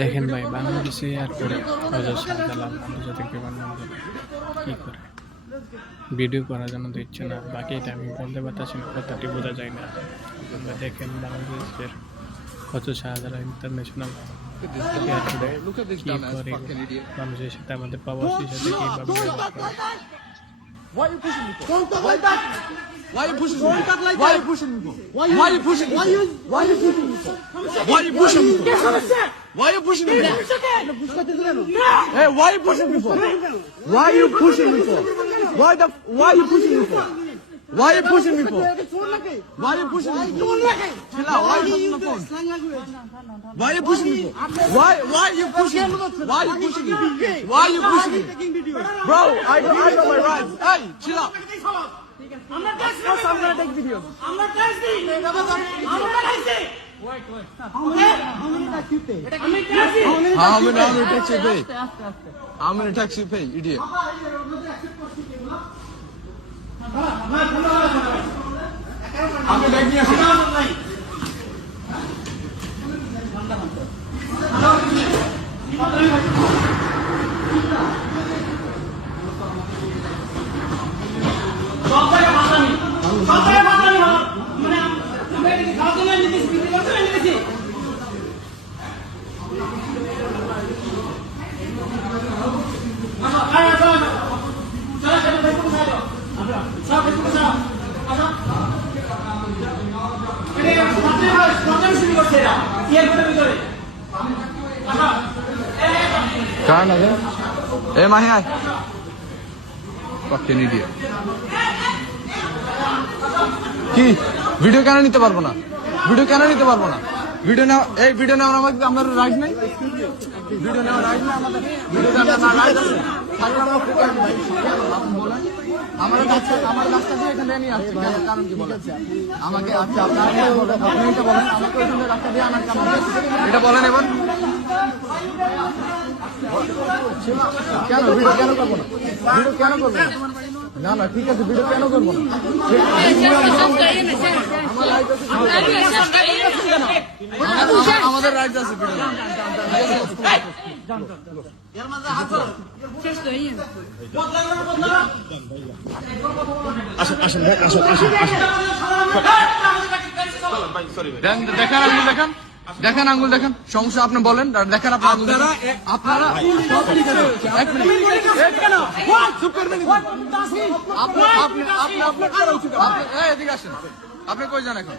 দেখেন ভাই, বাংলাদেশে এয়ারপোর্টে হজরত শাহজালাল আন্তর্জাতিক বিমানবন্দর কী করে ভিডিও করার জন্য দিচ্ছে না, বাকিটা আমি বলতে পারতেছি না, কথাটি বোঝা যায় না। আমরা দেখেন বাংলাদেশের হজরত শাহজালাল ইন্টারন্যাশনাল এয়ারপোর্টে কী করে মানুষের সাথে, আমাদের প্রবাসীর সাথে কীভাবে ব্যবহার করে। Why are you pushing me for? Don't talk like that. Why are you pushing me? Don't talk like that. Why are you pushing me for? Why are you pushing me? Why are you pushing me for? Why are you pushing me for? Why are you pushing me for? Hey, why are you pushing me for? Why are you pushing me for? Why are you pushing me for? Why are you pushing me for? Why are you pushing me for? Chill out. Why are you pushing the phone? Why are you pushing me for? Why are you pushing me? Why are you pushing me? Why are you pushing me? Bro, I know my rights. Hey, chill out. I'm gonna take videos. I'm gonna taxi. Wait. How many taxi pay? How many taxi pay? How many taxi pay, idiot? I'm gonna take you. Kahan aja? Mahi aay. Fucking idiot. কি video কেন নিতে পারবো না? Video কেন নিতে পারবো না? Video নাও, এই ভিডিও নেওয়ার আমাদের রাইট নেই। ভিডিও নেওয়ার রাইট না আমাদের। ভিডিও নেওয়ার রাইট আছে। তাহলে আমরা ফোকাস ভাই বলেন। আমার রাস্তা দিয়ে এখানে নিয়ে আসছে, কারণ কি বলেন? আমাকে আচ্ছা আপনারা আপনি এটা বলেন, আমাকে ওখানে রাস্তা দিয়ে আনার কারণ এটা বলেন এবার। কেন ভিডিও কেন করবো না? ভিডিও কেন করবো না? না ঠিক আছে, ভিডিও কেন করবো না? আমাদের রাইট আছে ভিডিও। দেখেন আঙ্গুল দেখেন, সমস্যা আপনি বলেন, দেখেন আপনারা এদিকে আসেন, আপনি কই যান এখন?